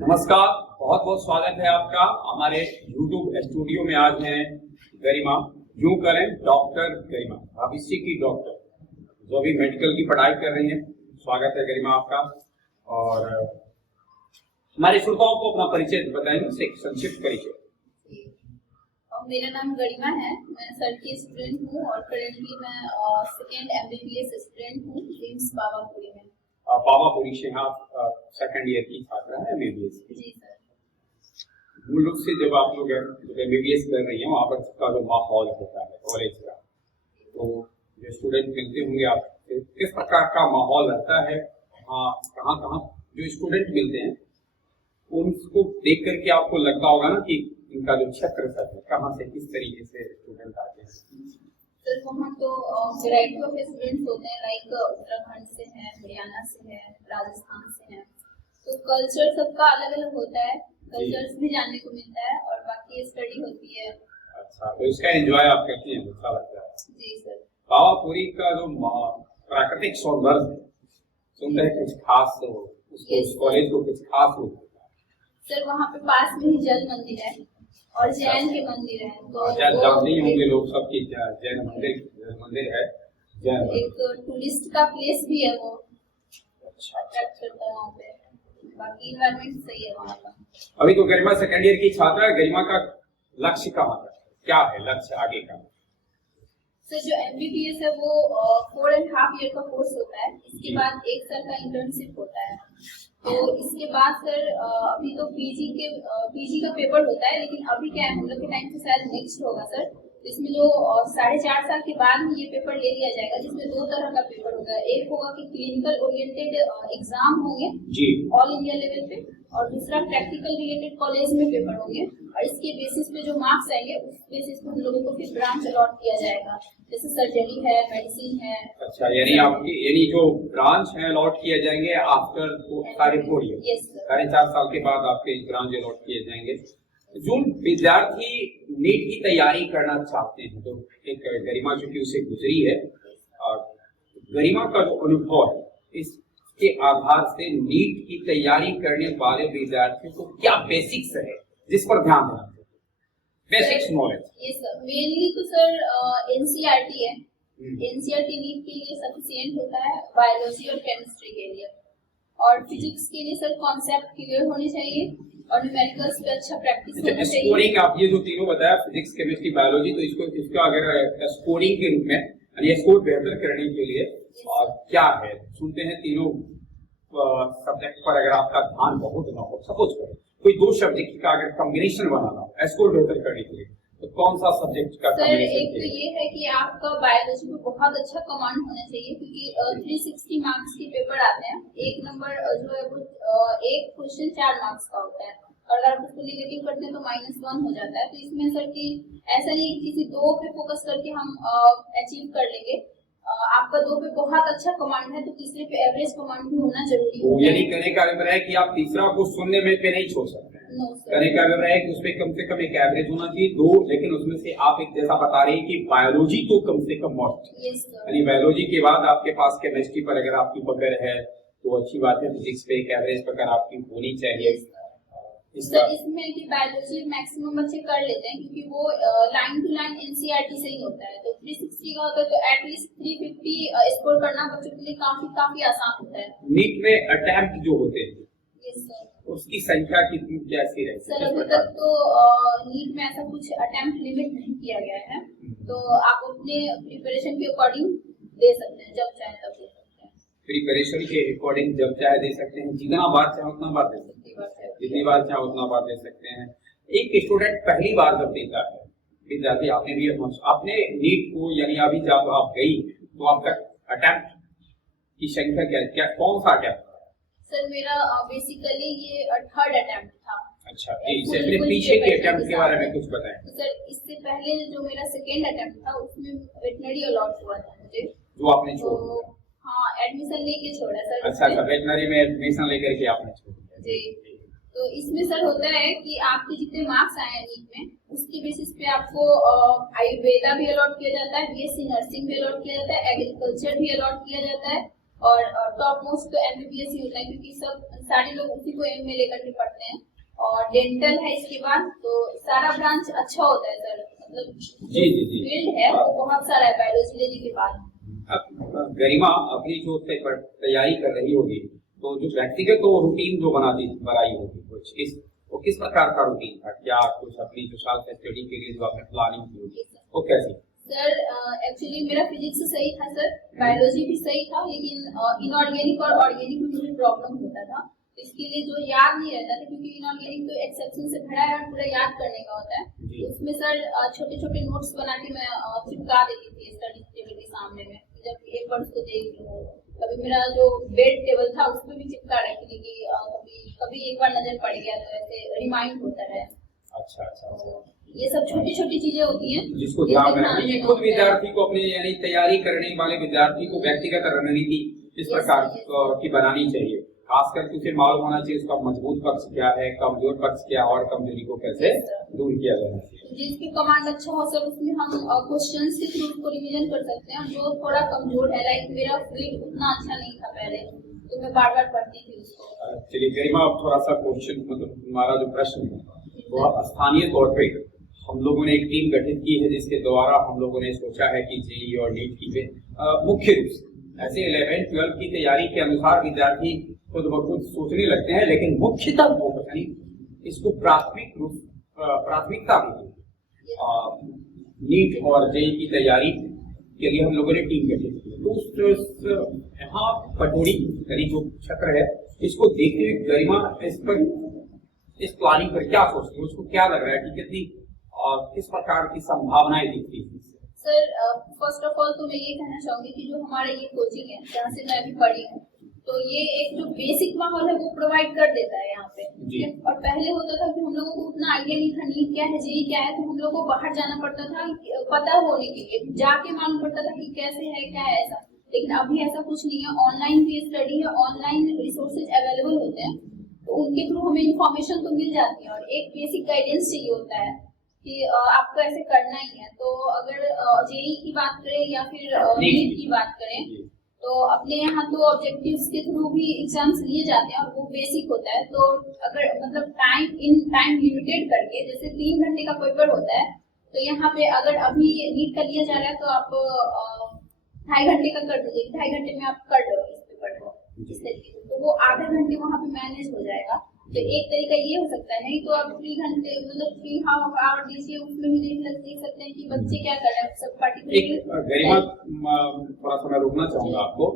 नमस्कार, बहुत बहुत स्वागत है आपका हमारे YouTube स्टूडियो में। आज हैं गरिमा, यूं करें डॉक्टर गरिमा, भविष्य की डॉक्टर जो अभी मेडिकल की पढ़ाई कर रही हैं। स्वागत है गरिमा आपका। और हमारे श्रोताओं को अपना परिचय बताएंगे, एक संक्षिप्त परिचय। मेरा नाम गरिमा है, मैं सर की स्टूडेंट हूँ और करेंटली मैं सेकेंड MBBS स्टूडेंट हूँ रिम्स पावापुरी में। पावापुरी से आप सेकंड ईयर की छात्रा है MBBS की। जी सर। मूल रूप से जब आप लोग MBBS कर रही हैं, वहाँ पर का जो माहौल होता है कॉलेज का, तो जो स्टूडेंट मिलते होंगे आप, किस प्रकार का माहौल रहता है? कहाँ कहाँ जो स्टूडेंट मिलते हैं उनको देख करके आपको लगता होगा ना कि इनका जो क्षेत्र है कहाँ से किस तरीके से स्टूडेंट आते हैं? सर वहाँ तो वैरायटी ऑफ स्टूडेंट्स होते हैं, लाइक उत्तराखंड से है, हरियाणा से है, राजस्थान से है। तो कल्चर सबका अलग अलग होता है, कल्चर्स भी जानने को मिलता है और बाकी स्टडी होती है। अच्छा, तो इसका एंजॉय आप करती हैं, अच्छा लगता है? जी सर। पावापुरी का जो प्राकृतिक सौंदर्य सुनते हैं कुछ खास हो, उसको उस कॉलेज को कुछ खास हो? सर वहाँ पे पास में ही जल मंदिर है और जैन के मंदिर है। तो जानते ही होंगे लोग सब की जैन मंदिर है, जैन एक टूरिस्ट का प्लेस भी है वो। अच्छा अट्रैक्ट करता है वहाँ पे, बाकी एनवायरनमेंट सही है वहाँ का। अभी तो गरिमा सेकंड ईयर की छात्रा है। गरिमा का लक्ष्य कहाँ तक, क्या है लक्ष्य आगे का? सर जो MBBS है वो 4.5 ईयर का कोर्स होता है। इसके बाद 1 साल का इंटर्नशिप होता है। तो इसके बाद सर अभी तो पीजी का पेपर होता है, लेकिन अभी क्या है हम लोग के टाइम से शायद नेक्स्ट होगा सर। इसमें जो 4.5 साल के बाद में ये पेपर ले लिया जाएगा, जिसमें 2 तरह का पेपर होगा। एक होगा कि क्लिनिकल ओरिएंटेड एग्जाम होंगे ऑल इंडिया लेवल पे, और दूसरा प्रैक्टिकल रिलेटेड कॉलेज में पेपर होंगे। और इसके बेसिस पे जो मार्क्स आएंगे उस बेसिस पे हम लोगों को फिर ब्रांच अलॉट किया जाएगा, जैसे सर्जरी है, मेडिसिन है। अच्छा, यानी जो ब्रांच है अलॉट किए जाएंगे आफ्टर 4 ईयर। Yes sir. 4.5 साल के बाद आपके ब्रांच अलॉट किए जाएंगे। जो विद्यार्थी नीट की तैयारी करना चाहते हैं, तो एक गरिमा चूंकि उसे गुजरी है, और गरिमा का जो अनुभव है इसके आधार से नीट की तैयारी करने वाले विद्यार्थियों को क्या बेसिक्स है जिस पर ध्यान देना चाहिए? Basics knowledge. Yes sir, mainly तो सर NCERT है। NCERT नीट के लिए सफिशिएंट होता है बायोलॉजी और केमिस्ट्री के लिए, और फिजिक्स के लिए सर कॉन्सेप्ट क्लियर होने चाहिए और न्यूमेरिकल्स पे अच्छा प्रैक्टिस होना चाहिए। स्कोरिंग आप ये जो तीनों बताया, फिजिक्स, केमिस्ट्री, बायोलॉजी, तो इसका अगर स्कोरिंग के रूप में यानी स्कोर बेहतर करने के लिए क्या है? सुनते हैं तीनों सब्जेक्ट पर अगर आपका ध्यान बहुत ना हो, सपोज करें कोई 2 सब्जेक्ट का अगर कॉम्बिनेशन बनाना हो स्कोर बेहतर करने के लिए, तो कौन सा सब्जेक्ट का कॉम्बिनेशन? एक तो ये है कि आपका बायोलॉजी में बहुत अच्छा कमांड होना चाहिए, क्योंकि 360 मार्क्स के पेपर आते हैं। एक नंबर जो है वो एक क्वेश्चन 4 मार्क्स का होता है, और अगर आप उसको नेगेटिव करते हैं तो -1 हो जाता है। तो इसमें सर कि ऐसा नहीं किसी 2 पे फोकस करके हम अचीव कर लेंगे। आपका 2 पे बहुत अच्छा कमांड है तो तीसरे पे एवरेज कमांड भी होना जरूरी है। यानी कहने का अभिप्राय है कि आप तीसरा को सुनने में पे नहीं छोड़ सकते हैं। कहने का अभिप्राय है कि उसमें कम से कम एक एवरेज होना चाहिए 2, लेकिन उसमें से आप एक जैसा बता रहे हैं कि बायोलॉजी तो कम से कम मस्ट, यानी बायोलॉजी के बाद आपके पास केमिस्ट्री पर अगर आपकी पकड़ है तो अच्छी बात है। फिजिक्स पे एक एवरेज पकड़ आपकी होनी चाहिए। इसमें कि बायोलॉजी मैक्सिमम बच्चे कर लेते हैं, क्योंकि वो लाइन टू लाइन NCERT से ही होता है। तो 360 का होता है तो एटलीस्ट 350 स्कोर करना बच्चों के लिए काफी आसान होता है। नीट में अटेम्प्ट जो होते हैं उसकी संख्या कितनी कैसी रहती है? सर अभी तक तो नीट में ऐसा कुछ अटेम्प्ट लिमिट नहीं किया गया है, तो आप अपने प्रिपरेशन के अकॉर्डिंग दे सकते हैं, जब चाहे तब दे सकते हैं। प्रिपरेशन के अकॉर्डिंग जब चाहे दे सकते हैं, जितना बार चाहे उतना बार दे सकते हैं, जितनी बार चाहे उतना बार दे सकते हैं। एक स्टूडेंट पहली बार जब देता है, विद्यार्थी आपने नीट को, यानी अभी जब आप गई तो आपका अटेम्प्ट की संख्या क्या कौन सा अटेम्प्ट? सर मेरा बेसिकली ये 3rd अटेम्प्ट था। अच्छा, इससे पीछे के अटेम्प्ट के बारे में कुछ बताएं। सर इससे पहले जो मेरा 2nd अटेम्प्ट था उसमें वेटनरी अलॉट हुआ था मुझे, जो आपने छोड़ा? हाँ, एडमिशन लेके छोड़ा सर। अच्छा, वेटनरी में एडमिशन लेकर के आपने छोड़ा जी। तो इसमें सर होता है कि आपके जितने मार्क्स आए हैं नीट में, उसके बेसिस पे आपको आयुर्वेदा भी अलॉट किया जाता है, BSc नर्सिंग भी अलॉट किया जाता है, एग्रीकल्चर भी अलॉट किया जाता है, और टॉप मोस्ट तो एमबीबीएस ही होता है, क्योंकि सब सारे लोग उसी को एम में लेकर के पढ़ते हैं। और डेंटल है इसके बाद, तो सारा ब्रांच अच्छा होता है सर, मतलब जी जी जी फील्ड है वो बहुत सारा है बायोलॉजी लेने के बाद। गरिमा अपनी जो तैयारी कर रही होगी, तो जो व्यक्तिगत तो रूटीन जो बनाई होगी कुछ वो किस प्रकार का रूटीन था? क्या कुछ अपनी जो सेल्फ स्टडी के लिए जो आपने प्लानिंग की होगी वो कैसी? सर एक्चुअली मेरा फिजिक्स सही था सर, बायोलॉजी भी सही था, लेकिन इनऑर्गेनिक और ऑर्गेनिक में मुझे प्रॉब्लम होता था। तो इसके लिए जो याद नहीं रहता था, क्योंकि इनऑर्गेनिक तो एक्सेप्शन से भरा है और पूरा याद करने का होता है, तो उसमें सर छोटे छोटे नोट्स बना के मैं चिपका देती थी स्टडी टेबल के सामने में, जब एक बार उसको देख लूं। कभी मेरा जो बेड टेबल था उसमें भी चिपका रखी थी कि कभी एक बार नजर पड़ गया तो ऐसे रिमाइंड होता रहे। अच्छा अच्छा, ये सब छोटी छोटी चीजें होती हैं जिसको ध्यान में रखना। ये खुद विद्यार्थी को अपने यानी तैयारी करने वाले विद्यार्थी को व्यक्तिगत रणनीति इस प्रकार की बनानी चाहिए, खासकर उसे मालूम होना चाहिए उसका मजबूत पक्ष क्या है, कमजोर पक्ष क्या है और कमजोरी को कैसे दूर किया जाना चाहिए। जिसकी कमांड अच्छा हो सर उसमें हम क्वेश्चंस के थ्रू उसको रिवीजन कर सकते हैं। जो थोड़ा कमजोर है, लाइक मेरा फील्ड उतना अच्छा नहीं था पहले, तो मैं बार बार पढ़ती थी उसको। चलिए गरिमा, अब थोड़ा सा क्वेश्चन, मतलब हमारा जो प्रश्न है वो स्थानीय तौर पे हम लोगों ने एक टीम गठित की है जिसके द्वारा हम लोगों ने सोचा है कि जेईई और नीट की मुख्य रूप से ऐसे 11-12 की तैयारी के अनुसार विद्यार्थी खुद ब खुद सोचने लगते हैं, लेकिन मुख्यतः फोकस यानी इसको प्राथमिकता दी नीट और जेईई की तैयारी के लिए हम लोगों ने टीम गठित की। तो यहाँ पटोरी यानी जो क्षेत्र है इसको देखते हुए गरिमा इस प्लानिंग पर क्या सोचती है, उसको क्या लग रहा है कि कितनी और किस प्रकार की संभावनाएं दिखती है? सर फर्स्ट ऑफ ऑल तो मैं ये कहना चाहूंगी कि जो हमारा ये कोचिंग है जहाँ से मैं अभी पढ़ी हूँ, तो ये एक जो बेसिक माहौल है वो प्रोवाइड कर देता है यहाँ पे। और पहले होता था कि हम लोगों को उतना आइडिया नहीं था नीट क्या है जेईई क्या है, तो हम लोग को बाहर जाना पड़ता था पता होने के लिए, जाके मालूम पड़ता था कि कैसे है क्या है ऐसा। लेकिन अभी ऐसा कुछ नहीं है, ऑनलाइन भी स्टडी है, ऑनलाइन रिसोर्सेज अवेलेबल होते हैं, तो उनके थ्रू हमें इन्फॉर्मेशन तो मिल जाती है और एक बेसिक गाइडेंस चाहिए होता है कि आपको ऐसे करना ही है। तो अगर जेईई की बात करें या फिर नीट की बात करें, तो अपने यहाँ तो ऑब्जेक्टिव्स के थ्रू भी एग्जाम्स लिए जाते हैं और वो बेसिक होता है। तो अगर मतलब टाइम लिमिटेड करके, जैसे 3 घंटे का पेपर होता है, तो यहाँ पे अगर अभी नीट का लिया जा रहा है तो आप 2.5 घंटे का कर दीजिए, 2.5 घंटे में आप कर लो इस पेपर को इस तरीके से, तो वो आधे घंटे वहाँ पे मैनेज हो जाएगा। तो एक तरीका ये हो सकता है, नहीं तो आप 3 घंटे मतलब 3 हाफ आवर दीजिए, उसमें ही देख सकते हैं कि बच्चे क्या कर रहे हैं सब पार्टिकुलर। गरिमा थोड़ा सा मैं रोकना चाहूंगा आपको,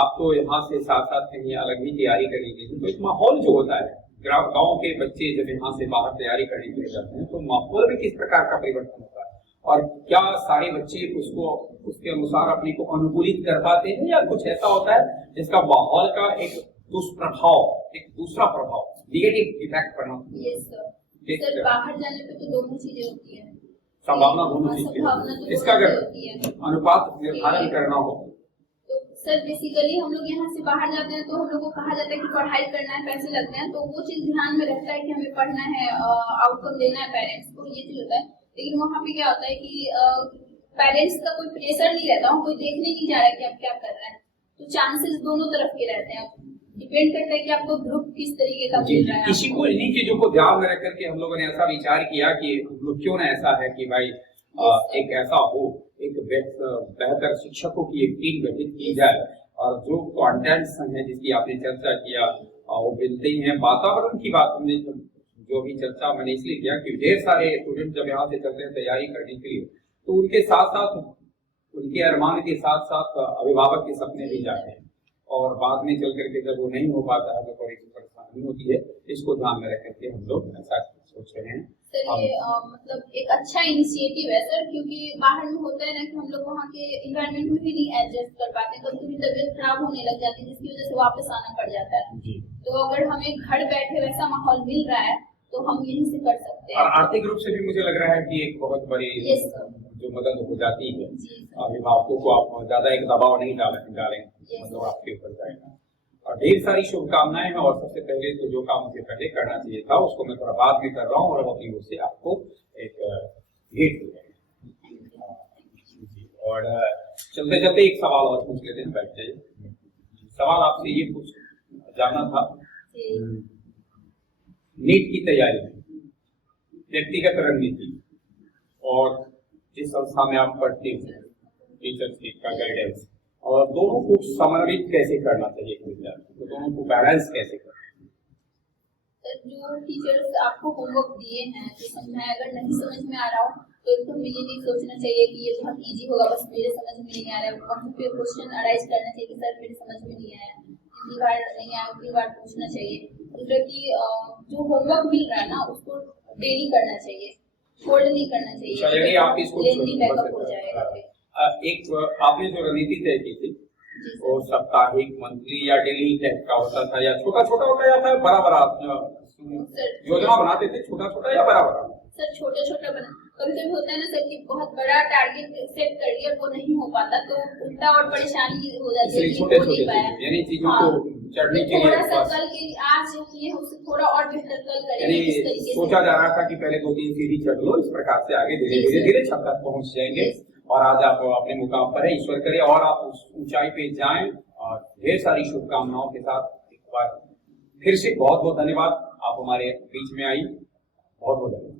आप तो यहाँ से साथ साथ कहीं अलग ही तैयारी करने के लिए, तो एक माहौल जो होता है गाँव के बच्चे जब यहाँ से बाहर तैयारी करने के लिए जाते हैं तो माहौल में किस प्रकार का परिवर्तन होता है और क्या सारे बच्चे उसको उसके अनुसार अपने को अनुकूलित कर पाते हैं या कुछ ऐसा होता है जिसका माहौल का एक दुष्प्रभाव, एक दूसरा प्रभाव, निगेटिव इफेक्ट पड़ना? यस सर, बाहर जाने पे तो दोनों चीजें होती है, संभावना दोनों चीज की। इसका अगर अनुपात निर्धारण करना हो तो सर बेसिकली हम लोग यहाँ से बाहर जाते हैं तो हम लोग को कहा जाता है कि पढ़ाई करना है, पैसे लगते हैं, तो वो चीज ध्यान में रहता है कि हमें पढ़ना है, आउटकम देना है पेरेंट्स को, ये चीज होता है। लेकिन वहाँ पे क्या होता है कि पेरेंट्स का कोई प्रेशर नहीं रहता, कोई देखने नहीं जा रहा है कि आप क्या कर रहे हैं, तो चांसेस दोनों तरफ के रहते हैं। डिपेंड करता है कि आपको ग्रुप किस तरीके का मिल रहा है। इसी को इन्हीं चीजों को ध्यान में रख करके हम लोगों ने ऐसा विचार किया कि क्यों ना ऐसा है कि भाई एक ऐसा हो, एक बेहतर शिक्षकों की एक टीम गठित की जाए और जो कंटेंट्स हैं जिसकी आपने चर्चा किया वो मिलते हैं। वातावरण की बात हमने जो भी चर्चा मैंने इसलिए किया कि ढेर सारे स्टूडेंट जब यहाँ से चलते हैं तैयारी करने के लिए, तो उनके साथ साथ उनके अरमान के साथ साथ अभिभावक के सपने भी जाते हैं और बाद में चल करके जब वो नहीं हो पाता है तो थोड़ी सी परेशानी होती है। इसको ध्यान में रख करके हम लोग ऐसा सोच रहे हैं। सर ये मतलब एक अच्छा इनिशिएटिव है सर, क्योंकि बाहर में होता है ना कि हम लोग वहाँ के इन्वायरमेंट में भी नहीं एडजस्ट कर पाते, कभी कभी तबीयत खराब होने लग जाती है जिसकी वजह से वापस आना पड़ जाता है। तो अगर हमें घर बैठे वैसा माहौल मिल रहा है तो हम यहीं से कर सकते हैं। और आर्थिक रूप से भी मुझे लग रहा है कि एक बहुत बड़ी जो मदद हो जाती है, अभिभावकों को आप ज्यादा एक दबाव नहीं डालेंगे, मतलब आपके ऊपर जाएगा। और ढेर सारी शुभकामनाएं हैं और सबसे पहले तो जो काम मुझे पहले करना चाहिए था उसको मैं थोड़ा बाद में कर रहा हूँ और अपनी ओर से आपको एक भेंट हो जाएगा। और चलते चलते एक सवाल और पूछ लेते हैं, बैठ जाइए। सवाल आपसे ये कुछ जानना था, जी। नीट की तैयारी में व्यक्तिगत रणनीति और जिस संस्था में आप पढ़ते हो टीचरशिप का गाइडेंस, और दोनों को समन्वित कैसे करना चाहिए विद्यार्थी को, दोनों को बैलेंस कैसे करना? जो टीचर्स आपको होमवर्क दिए हैं, जो समझाए, अगर नहीं समझ में आ रहा हो तो एक तो मुझे नहीं सोचना चाहिए कि ये बहुत इजी होगा, बस मेरे समझ में नहीं आ रहा है। वहाँ पे क्वेश्चन अराइज करना चाहिए कि सर मेरे समझ में नहीं आया, इतनी बार नहीं आया, उतनी बार पूछना चाहिए। दूसरा कि जो होमवर्क मिल रहा है ना उसको डेली करना चाहिए, होल्ड नहीं करना चाहिए, आप इसको बैकअप हो जाएगा। एक आपने जो रणनीति तय की थी वो साप्ताहिक, मंथली या डेली टाइप का होता था, या छोटा छोटा होता या था बड़ा बड़ा योजना बनाते थे, छोटा छोटा या बड़ा बड़ा? सर छोटा छोटा बना, कभी कभी होता है ना सर कि बहुत बड़ा टारगेट सेट कर लिया वो नहीं हो पाता तो उल्टा और परेशानी हो जाती है, छोटे छोटे यानी चीजों को चढ़ने के लिए थोड़ा सा कल के आज किए उससे थोड़ा और बेहतर कल करेंगे। सोचा जा रहा था कि पहले 2-3 सीढ़ी चढ़ लो, इस प्रकार से आगे धीरे धीरे छत तक पहुंच जाएंगे। और आज आप अपने मुकाम पर है, ईश्वर करे और आप उस ऊंचाई पे जाएं। और ढेर सारी शुभकामनाओं के साथ एक बार फिर से बहुत बहुत धन्यवाद, आप हमारे बीच में आई, बहुत बहुत धन्यवाद।